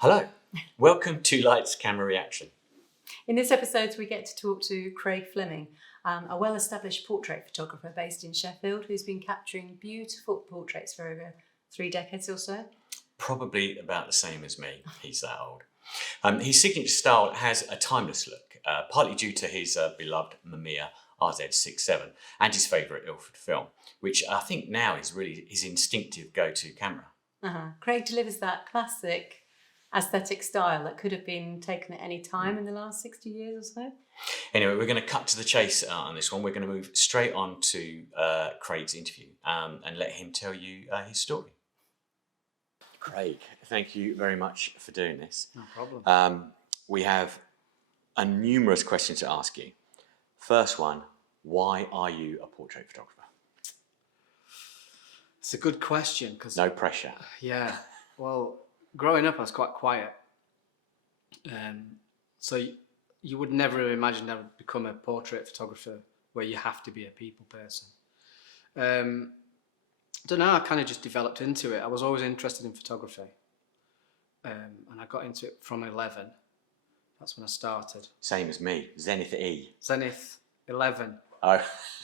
Hello, welcome to Lights Camera Reaction. In this episode, we get to talk to Craig Fleming, a well-established portrait photographer based in Sheffield who's been capturing beautiful portraits for over 3 decades or so. Probably about the same as me, he's that old. His signature style has a timeless look, partly due to his beloved Mamiya RZ67 and his favourite Ilford film, which I think now is really his instinctive go-to camera. Craig delivers that classic aesthetic style that could have been taken at any time in the last 60 years or so. Anyway, we're going to cut to the chase on this one. We're going to move straight on to Craig's interview and let him tell you his story. Craig, thank you very much for doing this. No problem. We have numerous questions to ask you. First one, why are you a portrait photographer? It's a good question because No pressure. Yeah, well, growing up I was quite quiet, so you would never imagine I would become a portrait photographer where you have to be a people person. I don't know, I kind of just developed into it. I was always interested in photography, and I got into it from 11. That's when I started. Same as me, Zenith E. Zenith 11. Oh,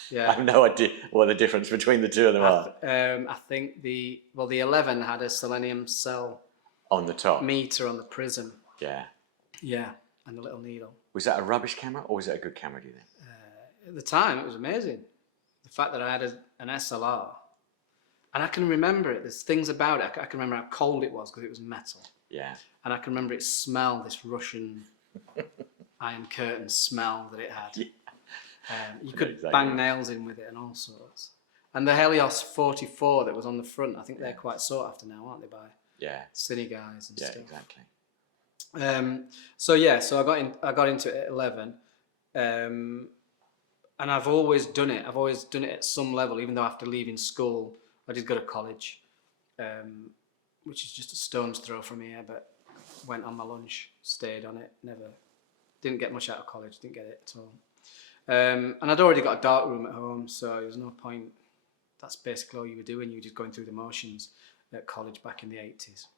Yeah. I have no idea what the difference between the two of them are. I think the 11 had a selenium cell On the top. meter on the prism. Yeah. Yeah, and the little needle. Was that a rubbish camera or was it a good camera, do you think? At the time, it was amazing. The fact that I had an SLR, and I can remember it. There's things about it. I can remember how cold it was because it was metal. Yeah. And I can remember it smelled, this Russian iron curtain smell that it had. Yeah. You could Exactly. bang nails in with it and all sorts. And the Helios 44 that was on the front, I think they're quite sought after now, aren't they, by cine guys and Yeah, stuff. exactly. So I got into it at 11, and I've always done it. I've always done it at some level, even though after leaving school, I did go to college, which is just a stone's throw from here. But went on my lunch, stayed on it, didn't get much out of college, didn't get it at all. And I'd already got a dark room at home, so there was no point. That's basically all you were doing. You were just going through the motions at college back in the 80s.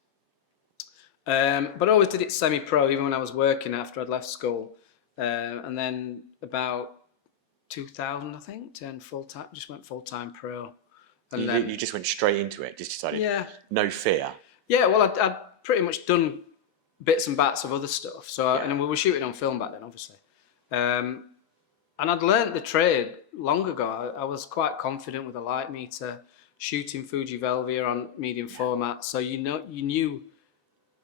But I always did it semi-pro, even when I was working after I'd left school. And then about 2000, I think, turned full-time, just went full-time pro. And You just went straight into it, just decided, no fear. Yeah, well, I'd pretty much done bits and bats of other stuff. So, and we were shooting on film back then, obviously. And I'd learnt the trade long ago. I was quite confident with a light meter, shooting Fuji Velvia on medium format. So you knew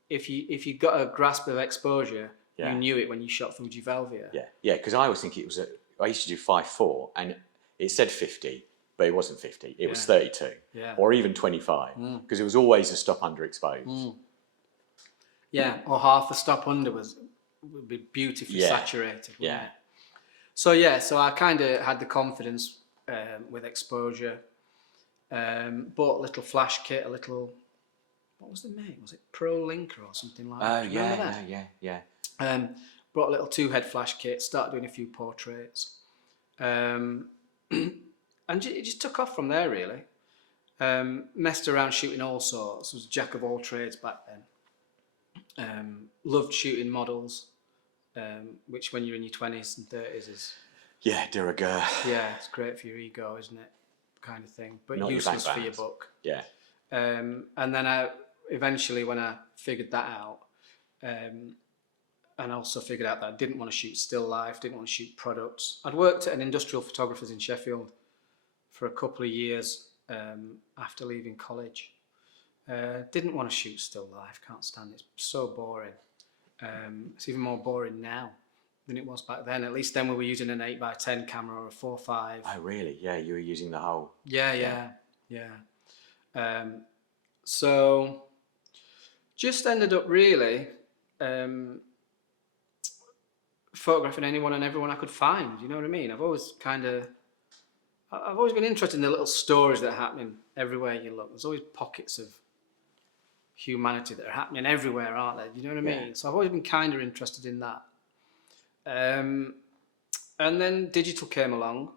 if you got a grasp of exposure, you knew it when you shot Fuji Velvia. Yeah, because I always think it was I used to do 5.4 and it said 50, but it wasn't 50. It was 32 or even 25 because it was always a stop underexposed. Yeah, or half a stop under would be beautifully saturated. Yeah. So so I kind of had the confidence with exposure. Bought a little flash kit, what was the make? Was it Pro Linker or something like that? Yeah. Brought a little 2-head flash kit, started doing a few portraits. And it just took off from there, really. Messed around shooting all sorts. Was a jack of all trades back then. Loved shooting models, which when you're in your 20s and 30s is... Yeah, de rigueur. Yeah, it's great for your ego, isn't it? Kind of thing. But Not useless your for your book. Yeah. And then eventually when I figured that out, and also figured out that I didn't want to shoot still life, didn't want to shoot products. I'd worked at an industrial photographer's in Sheffield for a couple of years after leaving college. Didn't want to shoot still life, can't stand it. It's so boring. It's even more boring now than it was back then. At least then we were using an 8x10 camera or a 4.5. Oh, really? Yeah, you were using the whole... Yeah. So just ended up really photographing anyone and everyone I could find. You know what I mean? I've always been interested in the little stories that are happening everywhere you look. There's always pockets of humanity that are happening everywhere, aren't there? You know what I mean? So I've always been kind of interested in that. And then digital came along,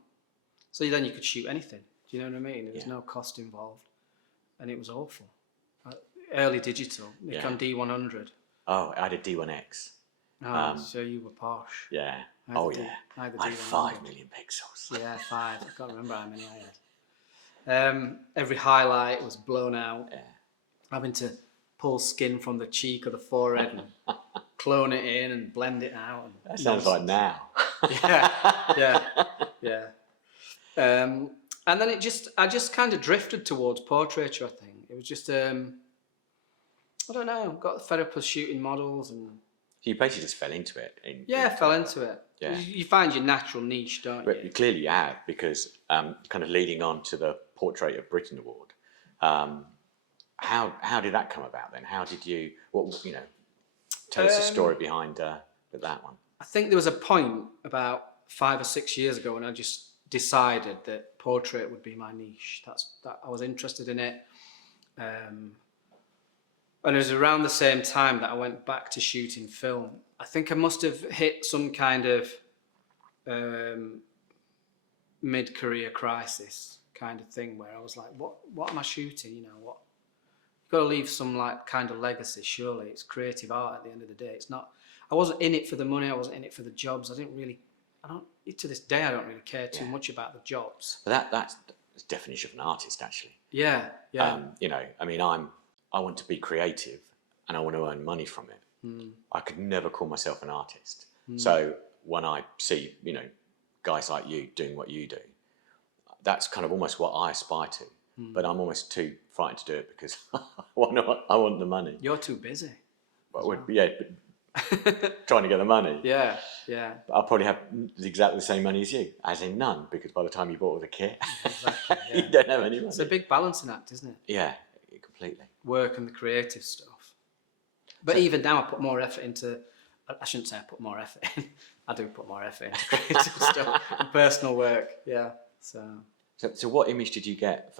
so then you could shoot anything. Do you know what I mean? There was no cost involved, and it was awful. Early digital, Nikon D100. Oh, I had a D1X. Oh, so you were posh. Yeah. I had Oh, the D- yeah. I had the I had D100. 5 million pixels. Yeah, 5. I can't remember how many I had. Every highlight was blown out. Yeah. Having to pull skin from the cheek or the forehead and clone it in and blend it out. And That sounds like now. yeah. And then I just kind of drifted towards portraiture. I think it was just I don't know. Got fed up with shooting models and You basically just fell into it. fell into it. Yeah. You find your natural niche, don't But you? you clearly have, because kind of leading on to the Portrait of Britain Award. How did that come about then? How did you? Tell us the story behind that one. I think there was a point about 5 or 6 years ago when I just decided that portrait would be my niche. That I was interested in it. And it was around the same time that I went back to shooting film. I think I must have hit some kind of mid-career crisis kind of thing where I was like, what am I shooting? You've got to leave some like kind of legacy, surely. It's creative art at the end of the day. It's not, I wasn't in it for the money, I wasn't in it for the jobs. To this day, I don't really care too much about the jobs. But that's the definition of an artist, actually. Yeah. I want to be creative and I want to earn money from it. I could never call myself an artist. So when I see, guys like you doing what you do, that's kind of almost what I aspire to. But I'm almost too frightened to do it because I want the money. You're too busy. But trying to get the money. Yeah. I'll probably have exactly the same money as you, as in none, because by the time you bought all the kit, Exactly, you don't have any money. It's a big balancing act, isn't it? Yeah, completely. Work and the creative stuff. But even now I put more effort into, I shouldn't say I put more effort in, I do put more effort into creative stuff and personal work, yeah. So what image did you get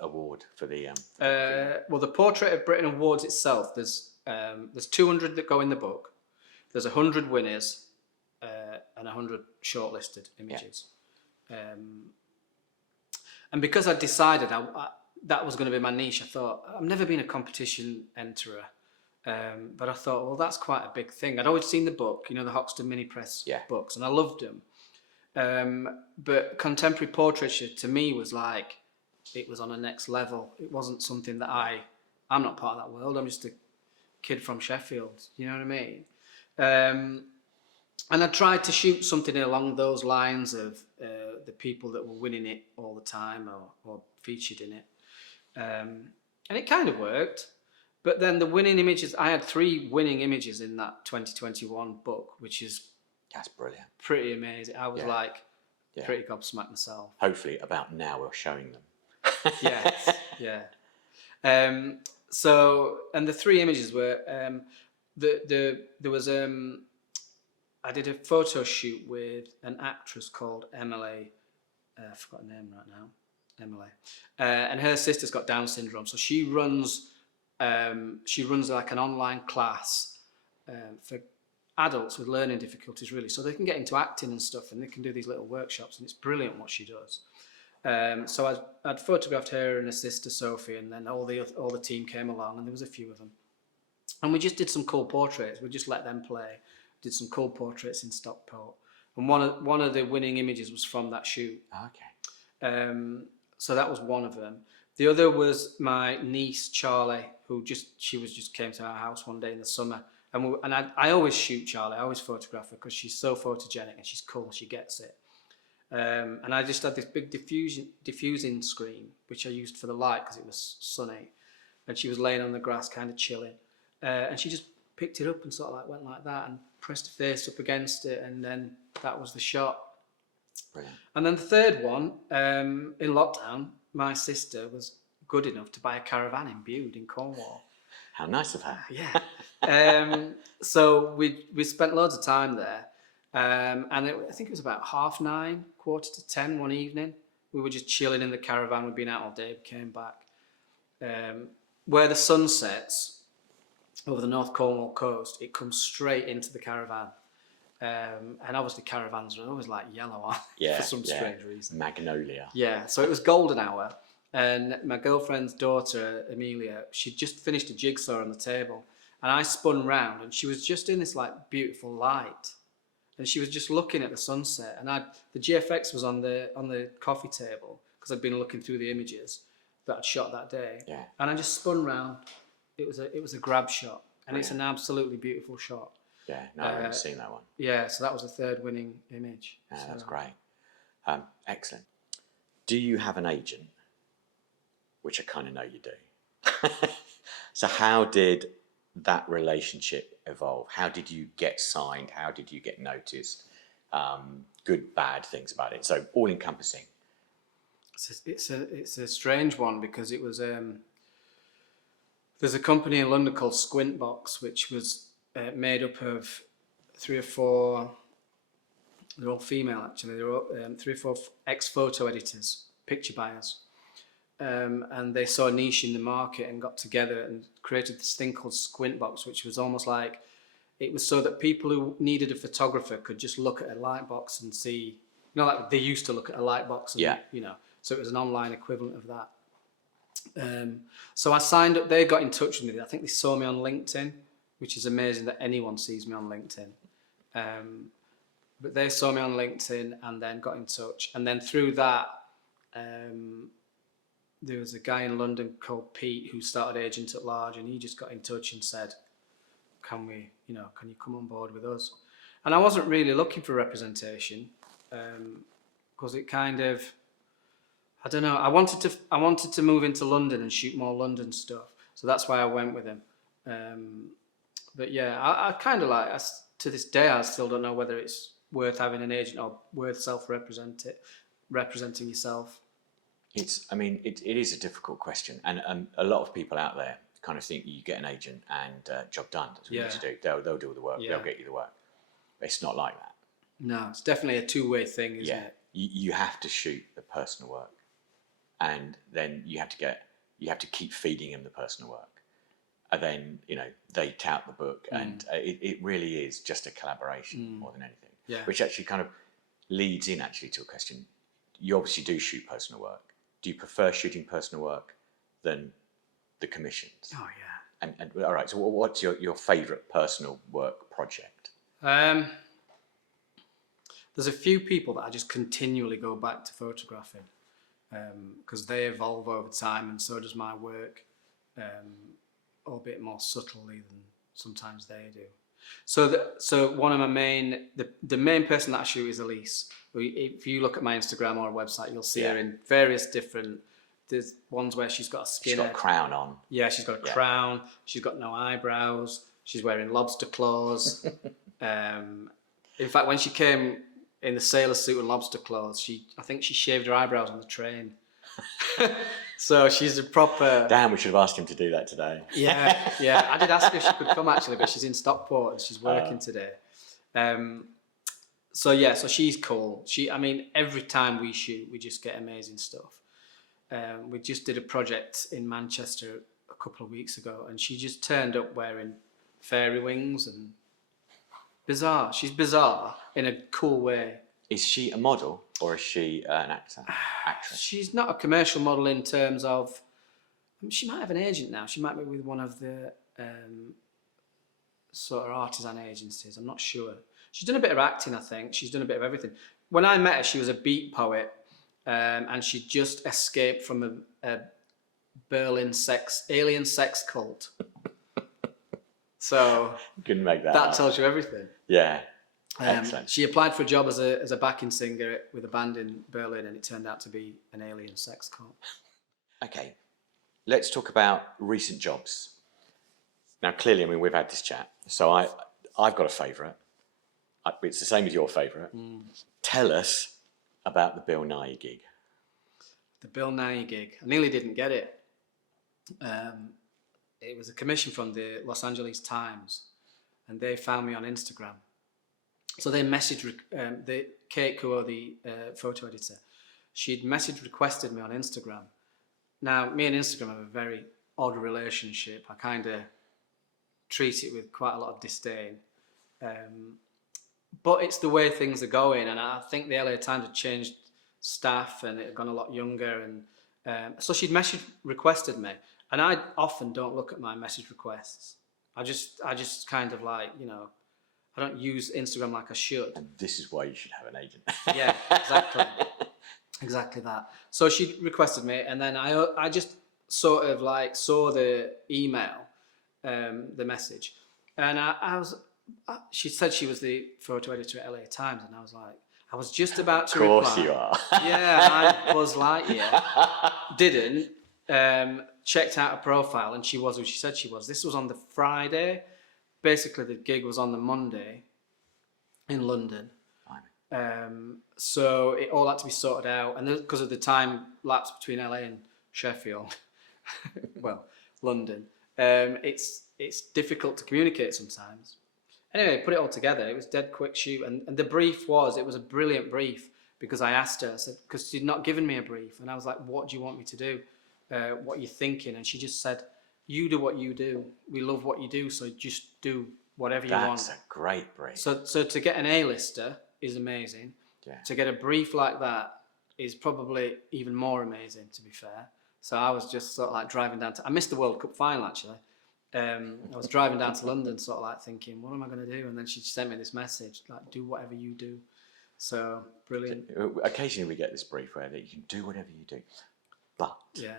award for the... well, the Portrait of Britain Awards itself, there's 200 that go in the book, there's 100 winners and 100 shortlisted images. And because I decided that was going to be my niche, I thought, I've never been a competition enterer, but I thought, well, that's quite a big thing. I'd always seen the book, the Hoxton Mini Press books, and I loved them. But contemporary portraiture to me was like, it was on a next level. It wasn't something that I'm not part of that world. I'm just a kid from Sheffield, you know what I mean? And I tried to shoot something along those lines of the people that were winning it all the time or featured in it. And it kind of worked. But then the winning images, I had 3 winning images in that 2021 book, which is... That's brilliant. Pretty amazing. I was pretty gobsmacked myself. Hopefully about now we're showing them. Yes, yeah. So, and the 3 images were, there was, I did a photo shoot with an actress called Emily, I forgot her name right now, Emily, and her sister's got Down syndrome, so she runs like an online class for adults with learning difficulties, really, so they can get into acting and stuff, and they can do these little workshops, and it's brilliant what she does. So I'd photographed her and her sister Sophie, and then all the team came along, and there was a few of them, and we just did some cool portraits. We just let them play, did some cool portraits in Stockport, and one of the winning images was from that shoot. Okay. So that was one of them. The other was my niece Charlie, who just came to our house one day in the summer, and I always shoot Charlie. I always photograph her because she's so photogenic and she's cool. She gets it. And I just had this big diffusing screen, which I used for the light because it was sunny. And she was laying on the grass, kind of chilling. And she just picked it up and sort of like went like that and pressed her face up against it. And then that was the shot. Brilliant. And then the third one, in lockdown, my sister was good enough to buy a caravan in Bude in Cornwall. How nice of her. Yeah. So we spent loads of time there. And I think it was about 9:30, 9:45 one evening. We were just chilling in the caravan. We'd been out all day, we came back. Where the sun sets over the North Cornwall coast, it comes straight into the caravan. And obviously caravans are always like yellow on for some strange reason. Magnolia. Yeah, so it was golden hour. And my girlfriend's daughter, Amelia, she'd just finished a jigsaw on the table. And I spun round, and she was just in this like beautiful light, and she was just looking at the sunset. And the GFX was on the coffee table because I'd been looking through the images that I'd shot that day. Yeah. And I just spun round. It was a grab shot, and Brilliant. it's an absolutely beautiful shot. Yeah, no, I haven't seen that one. Yeah, so that was the third winning image. Yeah, So- that's great. Excellent. Do you have an agent? Which I kind of know you do. So how did that relationship evolve? How did you get signed? How did you get noticed? Good, bad things about it. So all encompassing. It's a strange one because it was there's a company in London called Squintbox, which was made up of 3 or 4. They're all female actually. They're all 3 or 4 ex-photo editors, picture buyers, and they saw a niche in the market and got together and created this thing called Squintbox, which was almost like it was so that people who needed a photographer could just look at a light box and see, like they used to look at a light box, and, so it was an online equivalent of that. So I signed up. They got in touch with me. I think they saw me on LinkedIn, which is amazing that anyone sees me on LinkedIn. But they saw me on LinkedIn and then got in touch. And then through that, there was a guy in London called Pete who started Agent at Large, and he just got in touch and said, can you come on board with us? And I wasn't really looking for representation because it kind of, I don't know, I wanted to move into London and shoot more London stuff. So that's why I went with him. But yeah, I kind of like, to this day, I still don't know whether it's worth having an agent or worth representing yourself. It is a difficult question, and a lot of people out there kind of think you get an agent and job done. That's what you need to do. They'll do all the work. Yeah. They'll get you the work. But it's not like that. No, it's definitely a two-way thing, isn't it? You have to shoot the personal work, and then you have to keep feeding them the personal work, and then they tout the book, and it really is just a collaboration more than anything. Yeah. Which actually kind of leads in actually to a question. You obviously do shoot personal work. Do you prefer shooting personal work than the commissions? Oh yeah. And all right. So what's your favourite personal work project? There's a few people that I just continually go back to photographing because they evolve over time, and so does my work, albeit more subtly than sometimes they do. So one of my the main person that I shoot is Elise. If you look at my Instagram or website, you'll see her in various different. There's ones where she's got a skinhead. She's got a crown on. Yeah, she's got a crown. She's got no eyebrows. She's wearing lobster claws. In fact, when she came in the sailor suit and lobster claws, I think she shaved her eyebrows on the train. So she's a proper... Damn, we should have asked him to do that today. Yeah. I did ask her if she could come actually, but she's in Stockport and she's working today. So she's cool. Every time we shoot, we just get amazing stuff. We just did a project in Manchester a couple of weeks ago, and she just turned up wearing fairy wings and bizarre. She's bizarre in a cool way. Is she a model or is she an actress? She's not a commercial model in terms of... She might have an agent now. She might be with one of the sort of artisan agencies. I'm not sure. She's done a bit of acting, I think. She's done a bit of everything. When I met her, she was a beat poet, and she just escaped from a Berlin alien sex cult. So couldn't make that That up. tells you everything. Yeah. Excellent. She applied for a job as a backing singer with a band in Berlin, and it turned out to be an alien sex cult. Okay, let's talk about recent jobs. Now, clearly, we've had this chat, so I've got a favourite. It's the same as your favourite. Tell us about the Bill Nighy gig. The Bill Nighy gig. I nearly didn't get it. It was a commission from the Los Angeles Times, and they found me on Instagram. So they messaged Kate Kuo, the photo editor. She'd requested me on Instagram. Now, me and Instagram have a very odd relationship. I kind of treat it with quite a lot of disdain. But it's the way things are going, and I think the LA Times had changed staff and it had gone a lot younger. And so she'd requested me, and I often don't look at my message requests. I just kind of like, you know, I don't use Instagram like I should. And this is why you should have an agent. Yeah, exactly. Exactly that. So she requested me, and then I just sort of like saw the email, the message, and she said she was the photo editor at LA Times, and I was like, I was just about to reply. Of course you are. Yeah, I Buzz Lightyear. Didn't. Checked out her profile, and she was who she said she was. This was on the Friday. Basically, the gig was on the Monday in London. So it all had to be sorted out, and because of the time lapse between LA and Sheffield, well, London, it's difficult to communicate sometimes. Anyway, put it all together. It was dead quick shoot, and the brief it was a brilliant brief, because I asked her, I said, because she'd not given me a brief, and I was like, what do you want me to do? What are you thinking? And she just said, you do what you do. We love what you do, so just do whatever you want. That's a great brief. So to get an A-lister is amazing. Yeah. To get a brief like that is probably even more amazing, to be fair. So I was just sort of like driving down I missed the World Cup final, actually. I was driving down to London sort of like thinking, what am I going to do? And then she sent me this message, like, do whatever you do. So, brilliant. Occasionally we get this brief where you can do whatever you do. But yeah,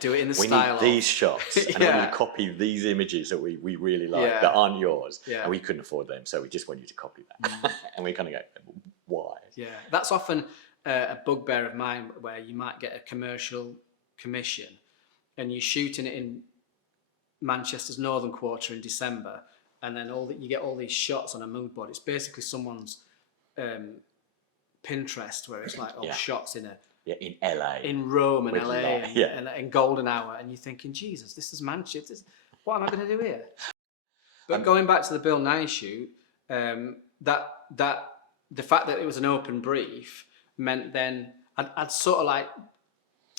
do it in the we style need these shots, and I want you to copy these images that we really like that aren't yours, and we couldn't afford them, so we just want you to copy that. And we kind of go, why? Yeah, that's often a bugbear of mine, where you might get a commercial commission and you're shooting it in Manchester's northern quarter in December, and then you get all these shots on a mood board. It's basically someone's Pinterest, where it's like shots in LA, in Rome and LA, and in golden hour, and you're thinking, Jesus, this is Manchester. What am I going to do here? But going back to the Bill Nye shoot, that the fact that it was an open brief meant then I'd sort of like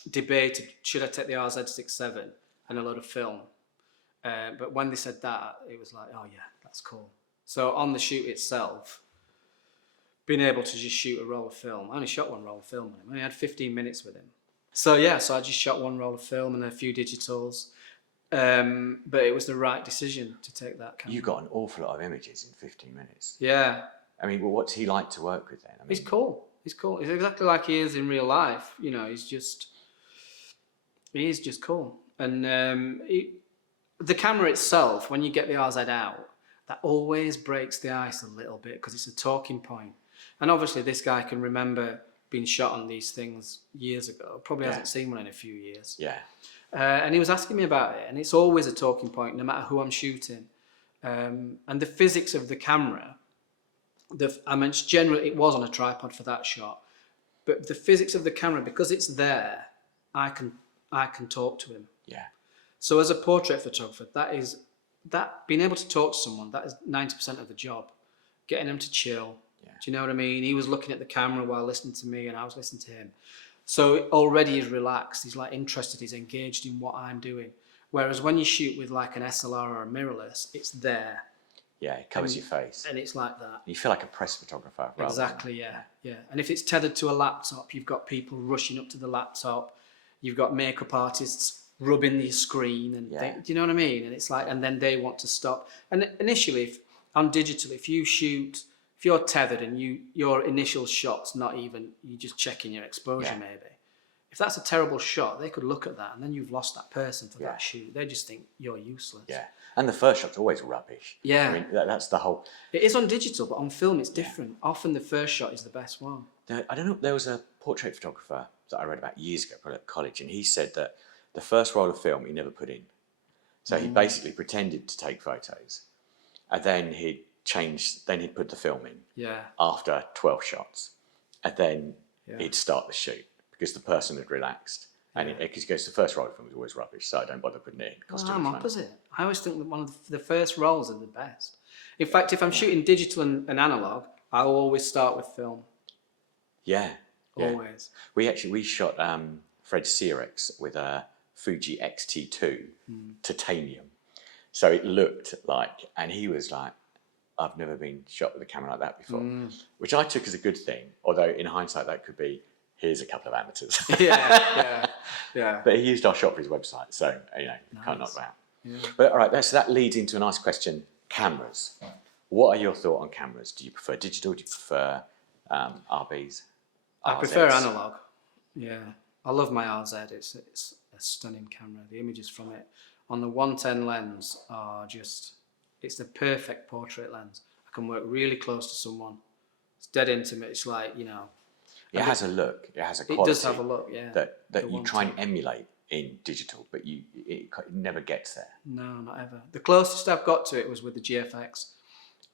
debated, should I take the RZ67 and a load of film? But when they said that, it was like, oh yeah, that's cool. So on the shoot itself, being able to just shoot a roll of film. I only shot one roll of film on him. I only had 15 minutes with him. So I just shot one roll of film and a few digitals. But it was the right decision to take that camera. You got an awful lot of images in 15 minutes. Yeah. I mean, well, what's he like to work with then? I mean, he's cool. He's exactly like he is in real life. You know, he is just cool. And the camera itself, when you get the RZ out, that always breaks the ice a little bit, because it's a talking point. And obviously this guy can remember being shot on these things years ago. Probably hasn't seen one in a few years. Yeah. And he was asking me about it, and it's always a talking point, no matter who I'm shooting. And the physics of the camera, I mentioned generally it was on a tripod for that shot, but the physics of the camera, because it's there, I can talk to him. Yeah. So as a portrait photographer, being able to talk to someone, that is 90% of the job. Getting them to chill. Yeah. Do you know what I mean? He was looking at the camera while listening to me, and I was listening to him. So already he's relaxed. He's like interested. He's engaged in what I'm doing. Whereas when you shoot with like an SLR or a mirrorless, it's there. Yeah, it covers your face. And it's like that. You feel like a press photographer. Exactly, yeah. And if it's tethered to a laptop, you've got people rushing up to the laptop. You've got makeup artists rubbing the screen. And do you know what I mean? And it's like, and then they want to stop. And initially, on digital, if you're tethered and your initial shot's not even, you're just checking your exposure maybe. If that's a terrible shot, they could look at that, and then you've lost that person for that shoot. They just think you're useless. Yeah, and the first shot's always rubbish. Yeah. I mean, that's the whole... It is on digital, but on film it's different. Often the first shot is the best one. I don't know, there was a portrait photographer that I read about years ago, probably at college, and he said that the first roll of film he never put in. So he basically pretended to take photos, and then he'd put the film in after 12 shots, and then he'd start the shoot, because the person had relaxed. And because he goes, the first roll of film is always rubbish, so I don't bother putting it in. I'm opposite. I always think that one of the first rolls are the best. In fact, if I'm shooting digital and analog, I always start with film. Yeah. Always. We shot Fred Serex with a Fuji X-T2 titanium. So it looked like, and he was like, I've never been shot with a camera like that before, which I took as a good thing. Although in hindsight, that could be, here's a couple of amateurs. Yeah. But he used our shot for his website, so, you know, can't knock that. But all right, so that leads into a nice question. Cameras. What are your thoughts on cameras? Do you prefer digital? Do you prefer RBs? I prefer RZs? analog. Yeah, I love my RZ. It's a stunning camera. The images from it on the 110 lens are just, it's the perfect portrait lens. I can work really close to someone. It's dead intimate. It's like, you know. It has a look. It has a It quality. does have a look, yeah. That The you try and 110. emulate in digital, but it never gets there. No, not ever. The closest I've got to it was with the GFX.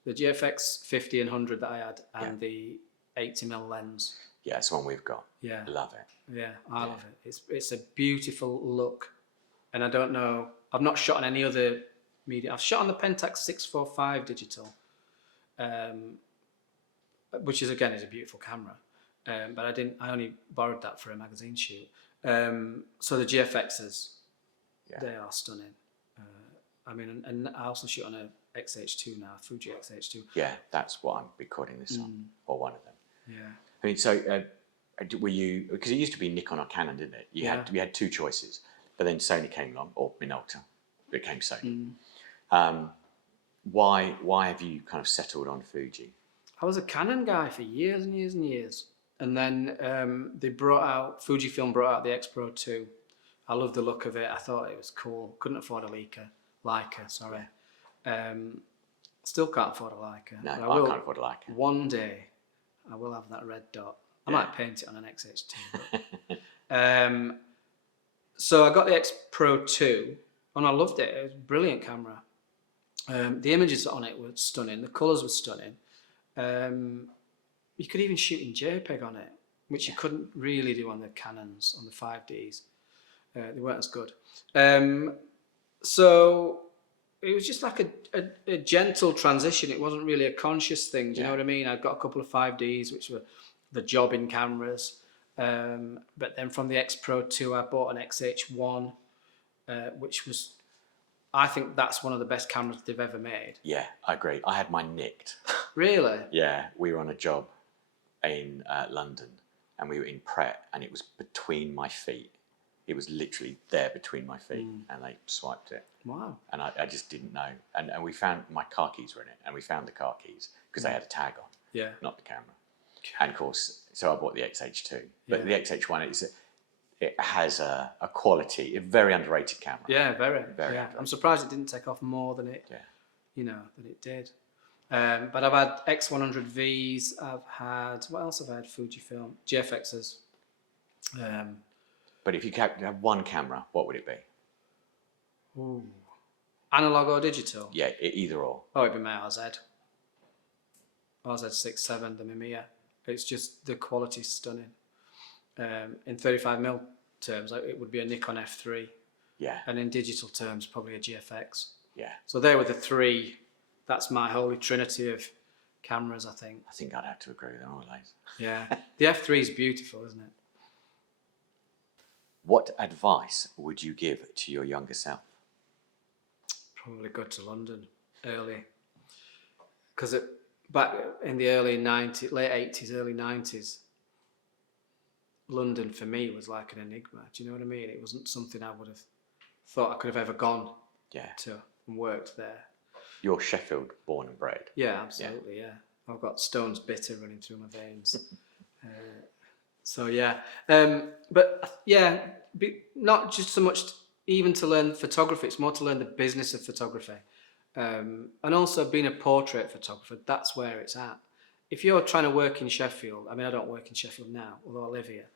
The GFX 50 and 100 that I had, and the 80mm lens. Yeah, it's one we've got. Yeah. Love it. Yeah, I love it. It's a beautiful look. And I don't know, I've not shot on any other media. I've shot on the Pentax 645 digital, which is again is a beautiful camera. But I only borrowed that for a magazine shoot. So the GFXs, they are stunning. I mean, and I also shoot on a XH2 now, Fuji XH2. Yeah, that's what I'm recording this on, or one of them. Yeah. I mean, so were you, because it used to be Nikon or Canon, didn't it? We had two choices, but then Sony came along, or Minolta became Sony. Why have you kind of settled on Fuji? I was a Canon guy for years and years and years. And then Fujifilm brought out the X Pro 2. I loved the look of it. I thought it was cool. Couldn't afford a Leica, sorry. Still can't afford a Leica. No, I can't afford a Leica. One day, I will have that red dot. I might paint it on an XH2. So I got the X Pro 2, and I loved it. It was a brilliant camera. The images on it were stunning. The colours were stunning. You could even shoot in JPEG on it, which you couldn't really do on the Canons, on the 5Ds. They weren't as good. So it was just like a gentle transition. It wasn't really a conscious thing. Do you know what I mean? I'd got a couple of 5Ds, which were the jobbing cameras. But then from the X Pro 2, I bought an XH1, which was, I think that's one of the best cameras they've ever made. Yeah, I agree. I had mine nicked. Really? Yeah, we were on a job in London, and we were in Pret, and it was between my feet. It was literally there between my feet, and they swiped it. Wow. And I just didn't know. And we found my car keys were in it, and we found the car keys because they had a tag on, not the camera. And of course, so I bought the XH2. But the XH1, it has a quality, a very underrated camera. Yeah, very. Underrated. I'm surprised it didn't take off more than it, than it did. But I've had X100Vs. I've had, what else have I had? Fujifilm, GFXs. But if you have one camera, what would it be? Ooh. Analog or digital? Yeah, either or. Oh, it'd be my RZ. RZ67, the Mamiya. It's just, the quality's stunning. In 35mm terms, it would be a Nikon F3. Yeah. And in digital terms, probably a GFX. Yeah. So they were the three. That's my holy trinity of cameras, I think. I think I'd have to agree with them always. Yeah. The F3 is beautiful, isn't it? What advice would you give to your younger self? Probably go to London early. Because back in the early 90s, late 80s, early 90s, London for me was like an enigma. Do you know what I mean? It wasn't something I would have thought I could have ever gone to and worked there. You're Sheffield born and bred. Yeah, absolutely, yeah. I've got Stone's bitter running through my veins. So yeah, but yeah, not just so much even to learn photography, it's more to learn the business of photography. And also being a portrait photographer, that's where it's at. If you're trying to work in Sheffield, I mean, I don't work in Sheffield now, although I live here.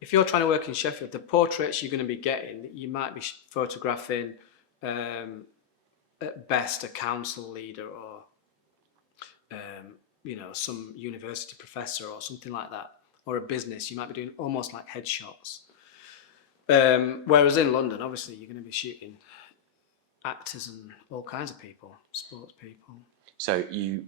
If you're trying to work in Sheffield, the portraits you're going to be getting, you might be photographing at best a council leader or some university professor or something like that, or a business. You might be doing almost like headshots. Whereas in London, obviously, you're going to be shooting actors and all kinds of people, sports people. So you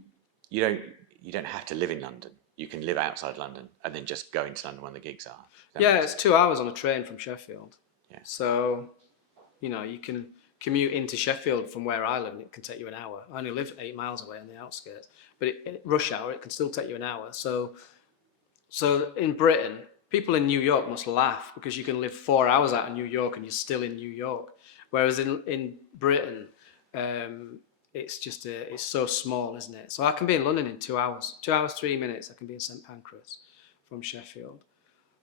don't have to live in London. You can live outside London and then just go into London when the gigs are. Yeah, it's 2 hours on a train from Sheffield. Yeah. So, you can commute into Sheffield from where I live, and it can take you an hour. I only live 8 miles away on the outskirts, but rush hour, it can still take you an hour. So in Britain, people in New York must laugh because you can live 4 hours out of New York and you're still in New York. Whereas in Britain, it's so small, isn't it? So I can be in London in 2 hours, 2 hours 3 minutes. I can be in St Pancras from Sheffield.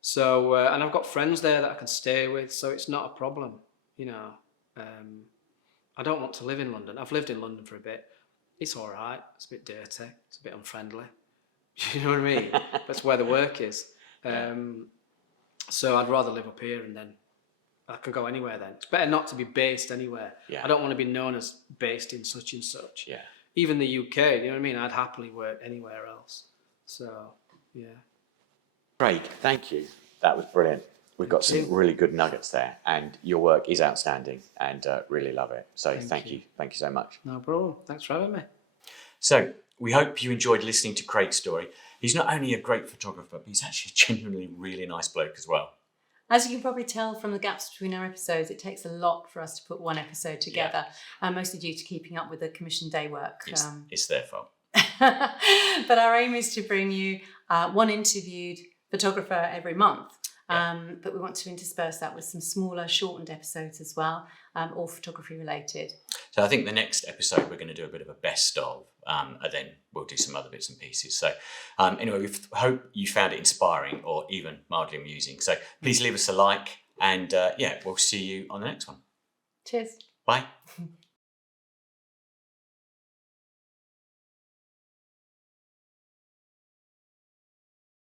So and I've got friends there that I can stay with, so it's not a problem, you know. I don't want to live in London. I've lived in London for a bit. It's all right. It's a bit dirty. It's a bit unfriendly. You know what I mean? That's where the work is. So I'd rather live up here, and then I can go anywhere then. It's better not to be based anywhere. Yeah. I don't want to be known as based in such and such. Yeah. Even the UK, you know what I mean? I'd happily work anywhere else. So, yeah. Craig, thank you. That was brilliant. We've got some really good nuggets there, and your work is outstanding, and really love it. So thank you. Thank you so much. No problem. Thanks for having me. So we hope you enjoyed listening to Craig's story. He's not only a great photographer, but he's actually a genuinely really nice bloke as well. As you can probably tell from the gaps between our episodes, it takes a lot for us to put one episode together, mostly due to keeping up with the commission day work. It's their fault. But our aim is to bring you one interviewed photographer every month. But we want to intersperse that with some smaller, shortened episodes as well, all photography related. So I think the next episode we're going to do a bit of a best of, and then we'll do some other bits and pieces. So anyway, we hope you found it inspiring or even mildly amusing. So please leave us a like, and we'll see you on the next one. Cheers. Bye.